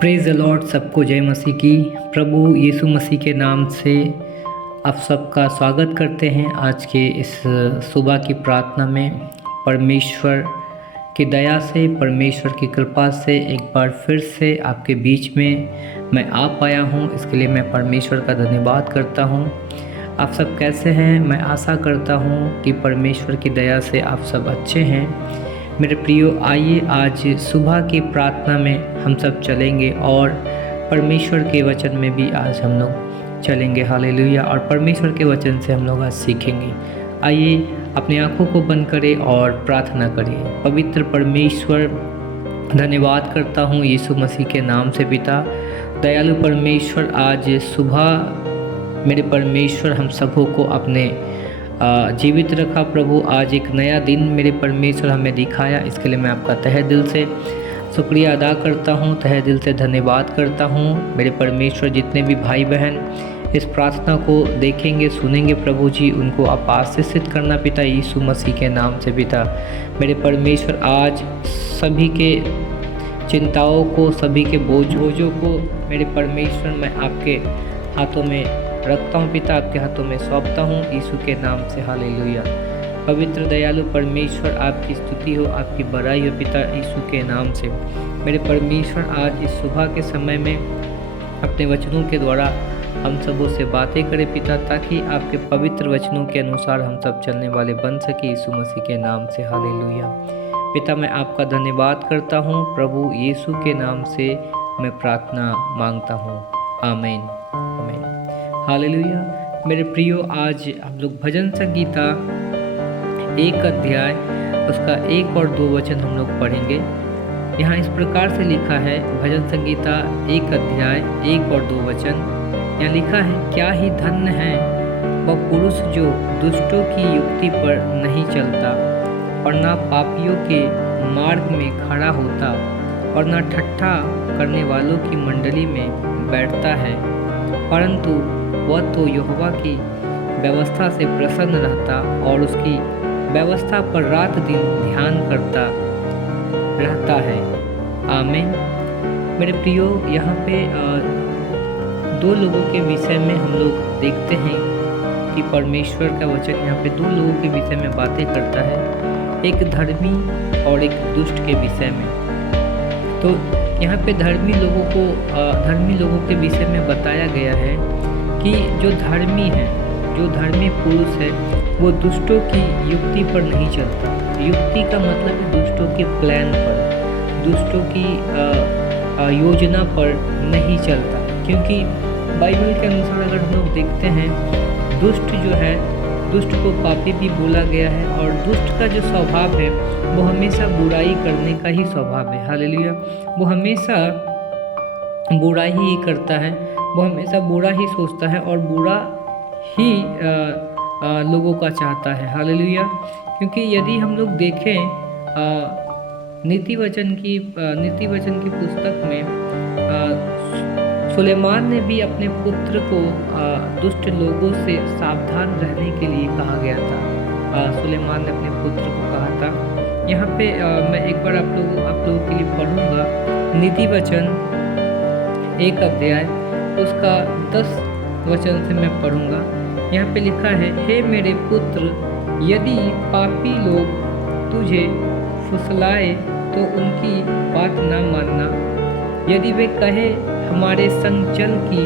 Praise the Lord. सबको जय मसीह की। प्रभु यीशु मसीह के नाम से आप सबका स्वागत करते हैं आज के इस सुबह की प्रार्थना में। परमेश्वर की दया से, परमेश्वर की कृपा से एक बार फिर से आपके बीच में मैं आ पाया हूँ। इसके लिए मैं परमेश्वर का धन्यवाद करता हूँ। आप सब कैसे हैं? मैं आशा करता हूँ कि परमेश्वर की दया से आप सब अच्छे हैं। मेरे प्रियो, आइए आज सुबह की प्रार्थना में हम सब चलेंगे और परमेश्वर के वचन में भी आज हम लोग चलेंगे। हालेलुया। और परमेश्वर के वचन से हम लोग आज सीखेंगे। आइए अपनी आंखों को बंद करें और प्रार्थना करें। पवित्र परमेश्वर, धन्यवाद करता हूँ यीशु मसीह के नाम से पिता। दयालु परमेश्वर, आज सुबह मेरे परमेश्वर हम सबों को अपने जीवित रखा। प्रभु, आज एक नया दिन मेरे परमेश्वर हमें दिखाया। इसके लिए मैं आपका तहे दिल से शुक्रिया अदा करता हूँ, तहे दिल से धन्यवाद करता हूँ। मेरे परमेश्वर, जितने भी भाई बहन इस प्रार्थना को देखेंगे सुनेंगे, प्रभु जी उनको आप आशीषित करना पिता यीशु मसीह के नाम से पिता। मेरे परमेश्वर, आज सभी के चिंताओं को, सभी के बोझों को मेरे परमेश्वर मैं आपके हाथों में रखता हूँ पिता, आपके हाथों में सौंपता हूँ यीशु के नाम से। हालेलुया। पवित्र दयालु परमेश्वर, आपकी स्तुति हो, आपकी बड़ाई हो पिता यीशु के नाम से। मेरे परमेश्वर, आज इस सुबह के समय में अपने वचनों के द्वारा हम सबों से बातें करें पिता, ताकि आपके पवित्र वचनों के अनुसार हम सब चलने वाले बन सके यीशु मसीह के नाम से। हालेलुया। पिता, मैं आपका धन्यवाद करता हूँ। प्रभु यीशु के नाम से मैं प्रार्थना मांगता हूँ। आमीन, आमीन। हालेलुया। मेरे प्रियो, आज हम लोग भजन संगीता 1 अध्याय उसका 1 और 2 वचन हम लोग पढ़ेंगे। यहाँ इस प्रकार से लिखा है, भजन संगीता 1 अध्याय 1 और 2 वचन। यहाँ लिखा है, क्या ही धन्य है वह पुरुष जो दुष्टों की युक्ति पर नहीं चलता और ना पापियों के मार्ग में खड़ा होता और ना ठट्ठा करने वालों की मंडली में बैठता है, परंतु वह तो यहोवा की व्यवस्था से प्रसन्न रहता और उसकी व्यवस्था पर रात दिन ध्यान करता रहता है। आमीन। मेरे प्रियो, यहाँ पे 2 लोगों के विषय में हम लोग देखते हैं कि परमेश्वर का वचन यहाँ पे 2 लोगों के विषय में बातें करता है, एक धर्मी और एक दुष्ट के विषय में। तो यहाँ पे धर्मी लोगों के विषय में बताया गया है कि जो धर्मी है, जो धर्मी पुरुष है, वो दुष्टों की युक्ति पर नहीं चलता। युक्ति का मतलब है दुष्टों के प्लान पर, दुष्टों की योजना पर नहीं चलता। क्योंकि बाइबल के अनुसार अगर हम लोग देखते हैं, दुष्ट जो है, दुष्ट को पापी भी बोला गया है और दुष्ट का जो स्वभाव है वो हमेशा बुराई करने का ही स्वभाव है। हालेलुया। वो हमेशा बुराई ही करता है, वो हमेशा बुरा ही सोचता है और बुरा ही लोगों का चाहता है। हालेलुया। क्योंकि यदि हम लोग देखें नीति वचन की पुस्तक में सुलेमान ने भी अपने पुत्र को दुष्ट लोगों से सावधान रहने के लिए कहा गया था। सुलेमान ने अपने पुत्र को कहा था। यहाँ पे मैं एक बार आप लोगों के लिए पढ़ूंगा। नीति वचन 1 अध्याय उसका 10 वचन से मैं पढ़ूंगा। यहाँ पे लिखा है, हे मेरे पुत्र, यदि पापी लोग तुझे फुसलाए तो उनकी बात ना मानना। यदि वे कहे हमारे संग चल कि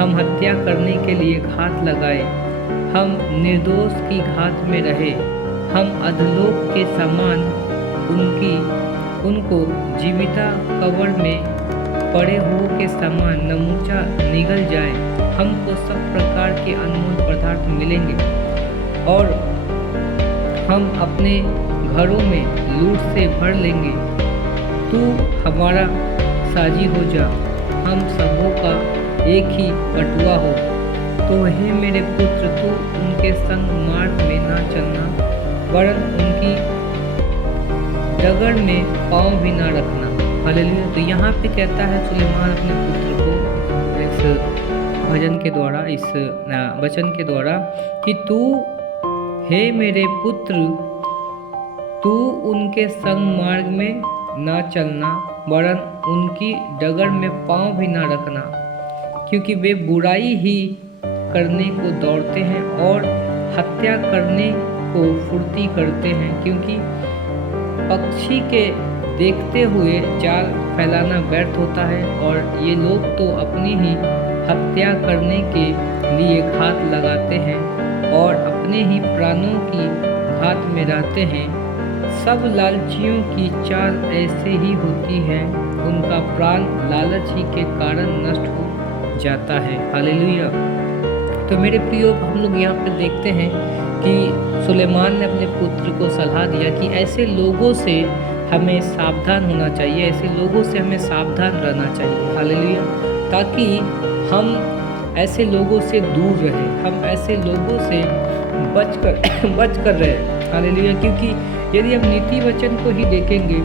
हम हत्या करने के लिए घात लगाए, हम निर्दोष की घात में रहे, हम अधलोक के समान उनको जीविता कब्र में पड़े हुए के समान नमूचा निगल जाए, हमको सब प्रकार के अनमोल पदार्थ मिलेंगे और हम अपने घरों में लूट से भर लेंगे। तू हमारा साजी हो जा, हम सबों का एक ही बटुआ हो। तो हे मेरे पुत्र, तू उनके संग मार्ग में ना चलना, वरन उनकी डगर में पाँव भी ना रखना। हालेलुया। तो यहाँ पे कहता है सुलेमान अपने पुत्र को इस भजन के द्वारा, इस वचन के द्वारा, कि तू हे मेरे पुत्र, तू उनके संग मार्ग में ना चलना, वरन उनकी डगर में पाँव भी न रखना, क्योंकि वे बुराई ही करने को दौड़ते हैं और हत्या करने को फुर्ती करते हैं। क्योंकि पक्षी के देखते हुए जाल फैलाना व्यर्थ होता है, और ये लोग तो अपनी ही हत्या करने के लिए घात लगाते हैं और अपने ही प्राणों की घात में रहते हैं। सब लालचियों की चाल ऐसे ही होती है, उनका प्राण लालच ही के कारण नष्ट हो जाता है। हालेलुया। तो मेरे प्रियो, हम लोग यहाँ पे देखते हैं कि सुलेमान ने अपने पुत्र को सलाह दिया कि ऐसे लोगों से हमें सावधान होना चाहिए, ऐसे लोगों से हमें सावधान रहना चाहिए। हालेलुया। ताकि हम ऐसे लोगों से दूर रहें, हम ऐसे लोगों से बच कर रहें। हालेलुया। क्योंकि यदि हम नीति वचन को ही देखेंगे,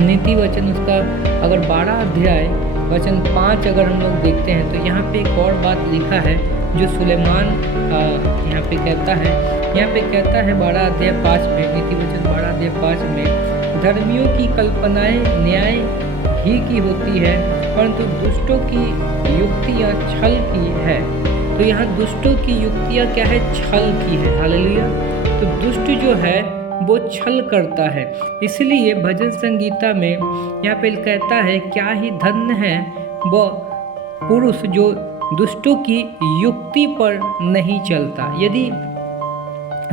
नीति वचन उसका अगर 12 अध्याय वचन 5 अगर हम लोग देखते हैं, तो यहाँ पे एक और बात लिखा है जो सुलेमान यहाँ पे कहता है। यहाँ पे कहता है 12 अध्याय 5 में, नीति वचन 12 अध्याय 5 में, धर्मियों की कल्पनाएं न्याय ही की होती है, परंतु दुष्टों की युक्तियाँ छल की है। तो यहाँ दुष्टों की युक्तियाँ क्या है? छल की है। हालेलुया। तो दुष्ट जो है वो छल करता है। इसलिए भजन संगीता में यहाँ पे कहता है, क्या ही धन्य है वो पुरुष जो दुष्टों की युक्ति पर नहीं चलता। यदि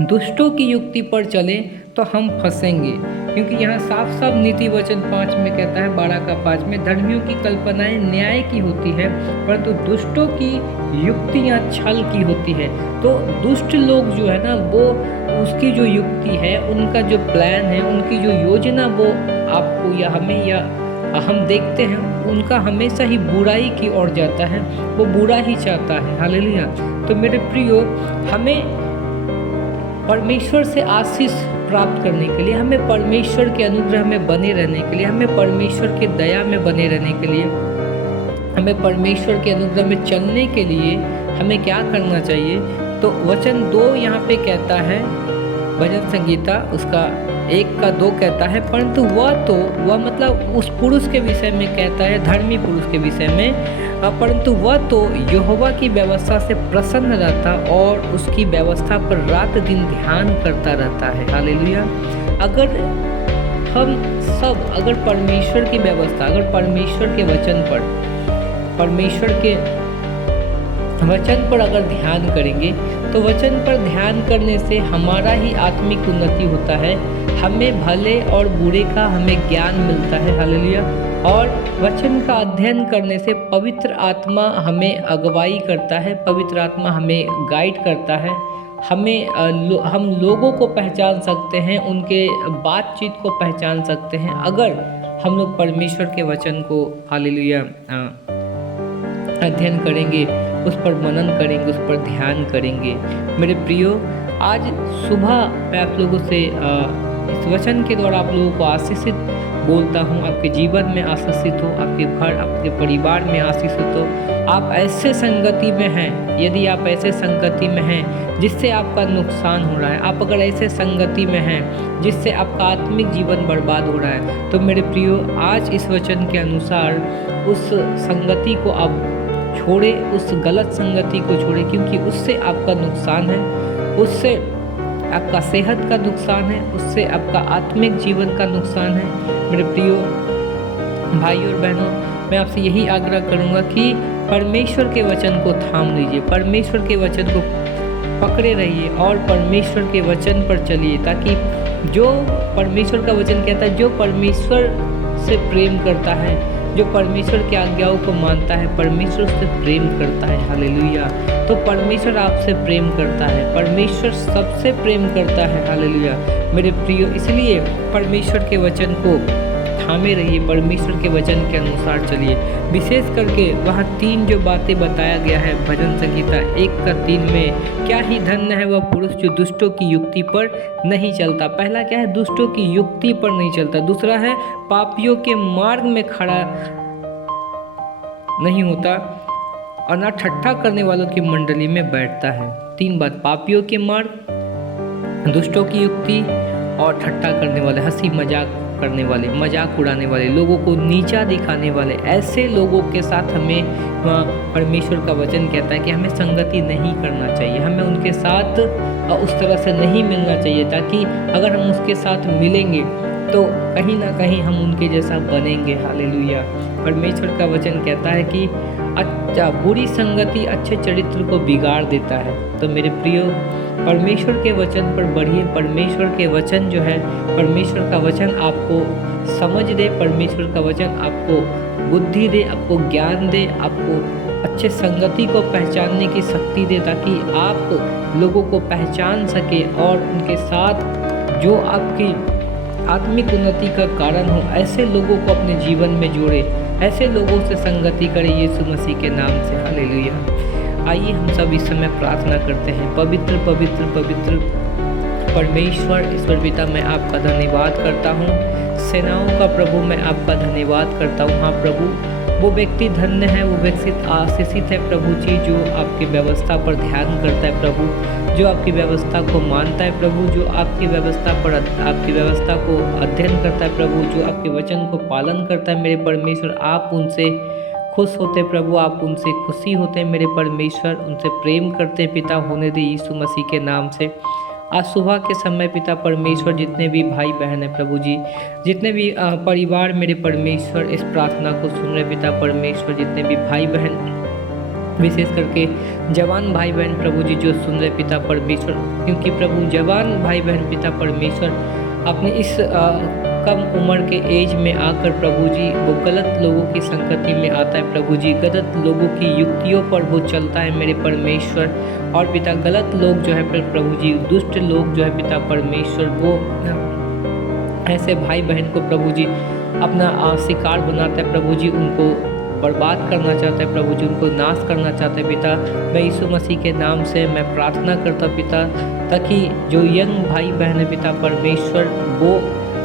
दुष्टों की युक्ति पर चले तो हम फंसेंगे, क्योंकि यहाँ साफ साफ नीति वचन 5 में कहता है, 12 का 5 में, धर्मियों की कल्पनाएं न्याय की होती है, परंतु दुष्टों की युक्तियाँ छल की होती है। तो दुष्ट लोग जो है ना, वो उसकी जो युक्ति है, उनका जो प्लान है, उनकी जो योजना, वो आपको या हमें या हम देखते हैं, उनका हमेशा ही बुराई की ओर जाता है, वो बुरा ही चाहता है। हालेलुया। तो मेरे प्रियो, हमें परमेश्वर से आशीष प्राप्त करने के लिए, हमें परमेश्वर के अनुग्रह में बने रहने के लिए, हमें परमेश्वर के दया में बने रहने के लिए, हमें परमेश्वर के अनुग्रह में चलने के लिए हमें क्या करना चाहिए? तो वचन 2 यहाँ पे कहता है, भजन संगीता उसका 1 का 2 कहता है, परंतु वह मतलब उस पुरुष के विषय में कहता है, धर्मी पुरुष के विषय में, परंतु वह तो यहोवा की व्यवस्था से प्रसन्न रहता और उसकी व्यवस्था पर रात दिन ध्यान करता रहता है। हालेलुया। अगर हम सब परमेश्वर की व्यवस्था, अगर परमेश्वर के वचन पर अगर ध्यान करेंगे, तो वचन पर ध्यान करने से हमारा ही आत्मिक उन्नति होता है, हमें भले और बुरे का हमें ज्ञान मिलता है। हालेलुया। और वचन का अध्ययन करने से पवित्र आत्मा हमें अगुवाई करता है, पवित्र आत्मा हमें गाइड करता है, हम लोगों को पहचान सकते हैं, उनके बातचीत को पहचान सकते हैं, अगर हम लोग परमेश्वर के वचन को हालेलुया अध्ययन करेंगे, उस पर मनन करेंगे, उस पर ध्यान करेंगे। मेरे प्रियो, आज सुबह मैं आप लोगों से इस वचन के द्वारा आप लोगों को आशीषित बोलता हूँ, आपके जीवन में आशीषित हो, आपके घर, आपके परिवार में आशीषित हो। आप ऐसे संगति में हैं, यदि आप ऐसे संगति में हैं जिससे आपका नुकसान हो रहा है, आप अगर ऐसे संगति में हैं जिससे आपका आत्मिक जीवन बर्बाद हो रहा है, तो मेरे प्रियो, आज इस वचन के अनुसार उस संगति को आप छोड़े, उस गलत संगति को छोड़े, क्योंकि उससे आपका नुकसान है, उससे आपका सेहत का नुकसान है, उससे आपका आत्मिक जीवन का नुकसान है। मेरे प्रियो भाई और बहनों, मैं आपसे यही आग्रह करूंगा कि परमेश्वर के वचन को थाम लीजिए, परमेश्वर के वचन को पकड़े रहिए और परमेश्वर के वचन पर चलिए, ताकि जो परमेश्वर का वचन कहता है, जो परमेश्वर से प्रेम करता है, जो परमेश्वर की आज्ञाओं को मानता है, परमेश्वर से प्रेम करता है। हालेलुया। तो परमेश्वर आपसे प्रेम करता है, परमेश्वर सबसे प्रेम करता है। हालेलुया। मेरे प्रियो, इसलिए परमेश्वर के वचन को थामे रहिए, परमेश्वर के वचन के अनुसार चलिए। विशेष करके वहाँ 3 जो बातें बताया गया है भजन संगीता 1 का 3 में, क्या ही धन्य है वह पुरुष जो दुष्टों की युक्ति पर नहीं चलता। पहला क्या है? दुष्टों की युक्ति पर नहीं चलता। दूसरा है पापियों के मार्ग में खड़ा नहीं होता और ना ठट्ठा करने वालों की मंडली में बैठता है। 3 बात, पापियों के मार्ग, दुष्टों की युक्ति और ठट्ठा करने वाले, हंसी मजाक करने वाले, मजाक उड़ाने वाले, लोगों को नीचा दिखाने वाले, ऐसे लोगों के साथ हमें परमेश्वर का वचन कहता है कि हमें संगति नहीं करना चाहिए, हमें उनके साथ उस तरह से नहीं मिलना चाहिए, ताकि अगर हम उसके साथ मिलेंगे तो कहीं ना कहीं हम उनके जैसा बनेंगे। हालेलुया। परमेश्वर का वचन कहता है कि अच्छा बुरी संगति अच्छे चरित्र को बिगाड़ देता है। तो मेरे प्रियो, परमेश्वर के वचन पर बढ़िए। परमेश्वर के वचन जो है, परमेश्वर का वचन आपको समझ दे, परमेश्वर का वचन आपको बुद्धि दे, आपको ज्ञान दे, आपको अच्छे संगति को पहचानने की शक्ति दे, ताकि आप लोगों को पहचान सके और उनके साथ जो आपकी आत्मिक उन्नति का कारण हो, ऐसे लोगों को अपने जीवन में जोड़े, ऐसे लोगों से संगति करें यीशु मसीह के नाम से। हालेलुया। आइए हम सब इस समय प्रार्थना करते हैं। पवित्र पवित्र पवित्र परमेश्वर ईश्वर पिता, मैं आपका धन्यवाद करता हूँ। सेनाओं का प्रभु, मैं आपका धन्यवाद करता हूँ। हाँ प्रभु, वो व्यक्ति धन्य है, वो व्यक्ति आशीषित है प्रभु जी, जो आपकी व्यवस्था पर ध्यान करता है प्रभु, जो आपकी व्यवस्था को मानता है प्रभु, जो आपकी व्यवस्था पर आपकी व्यवस्था को अध्ययन करता है प्रभु, जो आपके वचन को पालन करता है। मेरे परमेश्वर, आप उनसे खुश होते प्रभु, आप उनसे खुशी होते मेरे परमेश्वर, उनसे प्रेम करते पिता। होने दे यीशु मसीह के नाम से। आज सुबह के समय पिता परमेश्वर, जितने भी भाई बहन हैं प्रभु जी, जितने भी परिवार मेरे परमेश्वर इस प्रार्थना को सुन रहे पिता परमेश्वर, जितने भी भाई बहन, विशेष करके जवान भाई बहन प्रभु जी जो सुन रहे पिता परमेश्वर, क्योंकि प्रभु जवान भाई बहन पिता परमेश्वर अपने इस कम उम्र के एज में आकर प्रभु जी वो गलत लोगों की संगति में आता है प्रभु जी, गलत लोगों की युक्तियों पर वो चलता है मेरे परमेश्वर। और पिता गलत लोग जो है प्रभु जी, दुष्ट लोग जो है पिता परमेश्वर, वो ऐसे भाई बहन को प्रभु जी अपना शिकार बनाता है प्रभु जी, उनको बर्बाद करना चाहता है प्रभु जी, उनको नाश करना चाहता है पिता। मैं यीशु मसीह के नाम से मैं प्रार्थना करता पिता, ताकि जो यंग भाई बहन है पिता परमेश्वर, वो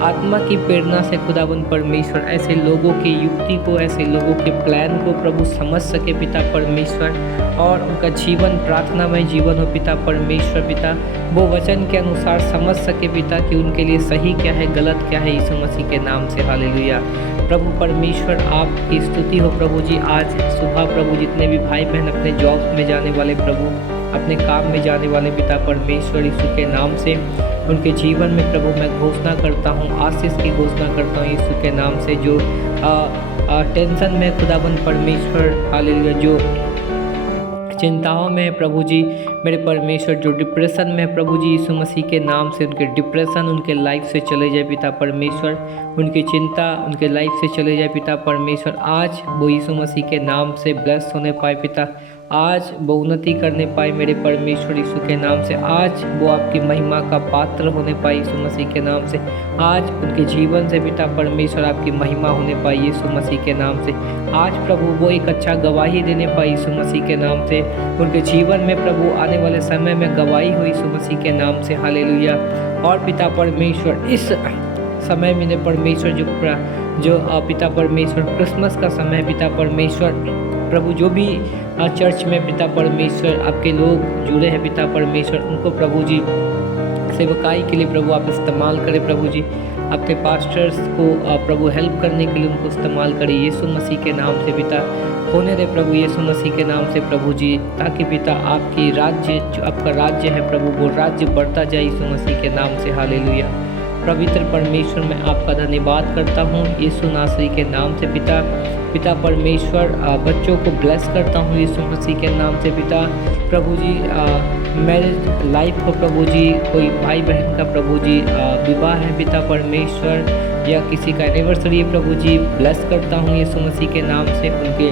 आत्मा की प्रेरणा से खुदाबंद परमेश्वर ऐसे लोगों की युक्ति को, ऐसे लोगों के प्लान को प्रभु समझ सके पिता परमेश्वर, और उनका जीवन प्रार्थनामय जीवन हो पिता परमेश्वर। पिता वो वचन के अनुसार समझ सके पिता कि उनके लिए सही क्या है, गलत क्या है, यीशु मसीह के नाम से। हालेलुया। प्रभु परमेश्वर आपकी स्तुति हो प्रभु जी। आज सुबह प्रभु जितने भी भाई बहन अपने जॉब में जाने वाले प्रभु, अपने काम में जाने वाले पिता परमेश्वर यीशु के नाम से, उनके जीवन में प्रभु मैं घोषणा करता हूँ, आशीष की घोषणा करता हूँ यीशु के नाम से। जो टेंशन में खुदाबंद परमेश्वर, हालेलुया, जो चिंताओं में प्रभु जी मेरे परमेश्वर, जो डिप्रेशन में प्रभु जी यीशु मसीह के नाम से उनके डिप्रेशन उनके लाइफ से चले जाए पिता परमेश्वर, उनकी चिंता उनके लाइफ से चले जाए पिता परमेश्वर। आज वो यीशु मसीह के नाम से ब्लेस होने पाए पिता, आज वो उन्नति करने पाए मेरे परमेश्वर यीशु के नाम से। आज वो आपकी महिमा का पात्र होने पाए यीशु मसीह के नाम से। आज उनके जीवन से पिता परमेश्वर आपकी महिमा होने पाई यीशु मसीह के नाम से। आज प्रभु वो एक अच्छा गवाही देने पाई यीशु मसीह के नाम से। उनके जीवन में प्रभु आने वाले समय में गवाही हुई यीशु मसीह के नाम से। हालेलुया। और पिता परमेश्वर इस समय में परमेश्वर जो पिता परमेश्वर क्रिसमस का समय पिता परमेश्वर, प्रभु जो भी चर्च में पिता परमेश्वर आपके लोग जुड़े हैं पिता परमेश्वर, उनको प्रभु जी सेवकाई के लिए प्रभु आप इस्तेमाल करें प्रभु जी। आपके पास्टर्स को प्रभु हेल्प करने के लिए उनको इस्तेमाल करें यीशु मसीह के नाम से पिता। होने दे प्रभु यीशु मसीह के नाम से प्रभु जी, ताकि पिता आपकी राज्य जो आपका राज्य है प्रभु, वो राज्य बढ़ता जाए यीशु मसीह के नाम से। हालेलुया। पवित्र परमेश्वर मैं आपका धन्यवाद करता हूँ यीशु नासरी के नाम से पिता। पिता परमेश्वर बच्चों को ब्लेस करता हूँ यीशु मसीह के नाम से पिता। प्रभु जी मैरिज लाइफ को प्रभु जी, कोई भाई बहन का प्रभु जी विवाह है पिता परमेश्वर, या किसी का एनिवर्सरी है प्रभु जी, ब्लेस करता हूँ यीशु मसीह के नाम से। उनके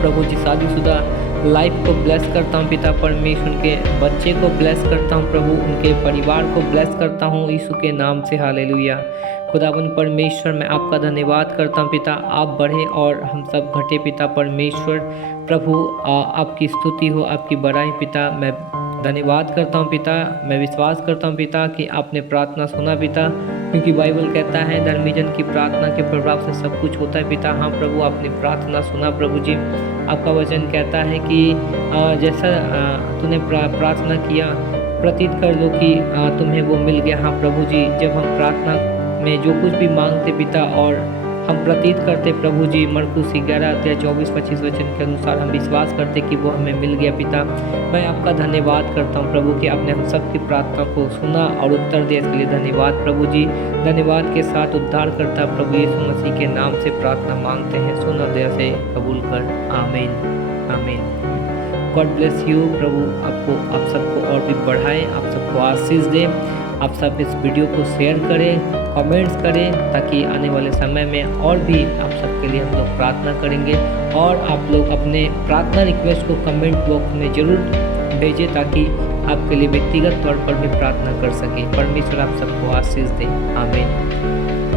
प्रभु जी शादीशुदा लाइफ को ब्लेस करता हूँ पिता परमेश्वर, उनके बच्चे को ब्लेस करता हूँ प्रभु, उनके परिवार को ब्लेस करता हूँ यीशु के नाम से। हालेलुया। खुदावन परमेश्वर मैं आपका धन्यवाद करता हूँ पिता, आप बढ़े और हम सब घटे पिता परमेश्वर। प्रभु आपकी स्तुति हो, आपकी बड़ाई पिता। मैं धन्यवाद करता हूँ पिता, मैं विश्वास करता हूँ पिता कि आपने प्रार्थना सुना पिता, क्योंकि बाइबल कहता है धर्मी जन की प्रार्थना के प्रभाव से सब कुछ होता है पिता। हाँ प्रभु आपने प्रार्थना सुना प्रभु जी। आपका वचन कहता है कि जैसा तूने प्रार्थना किया प्रतीत कर लो कि तुम्हें वो मिल गया। हाँ प्रभु जी, जब हम प्रार्थना में जो कुछ भी मांगते पिता और हम प्रतीत करते प्रभु जी, मरकुस 11:24-25 वचन के अनुसार हम विश्वास करते कि वो हमें मिल गया पिता। मैं आपका धन्यवाद करता हूँ प्रभु कि आपने हम सबकी प्रार्थना को सुना और उत्तर दिया, इसके लिए धन्यवाद प्रभु जी। धन्यवाद के साथ उद्धार करता प्रभु यीशु मसीह के नाम से प्रार्थना मांगते हैं, सुना दया से कबूल कर, आमीन आमीन। God bless you. प्रभु आपको आप सबको और भी बढ़ाए, आप सबको आशीष दे। आप सब इस वीडियो को शेयर करें, कमेंट्स करें, ताकि आने वाले समय में और भी आप सबके लिए हम लोग प्रार्थना करेंगे। और आप लोग अपने प्रार्थना रिक्वेस्ट को कमेंट बॉक्स में ज़रूर भेजें, ताकि आपके लिए व्यक्तिगत तौर पर भी प्रार्थना कर सकें। परमेश्वर आप सबको आशीष दे, आमीन।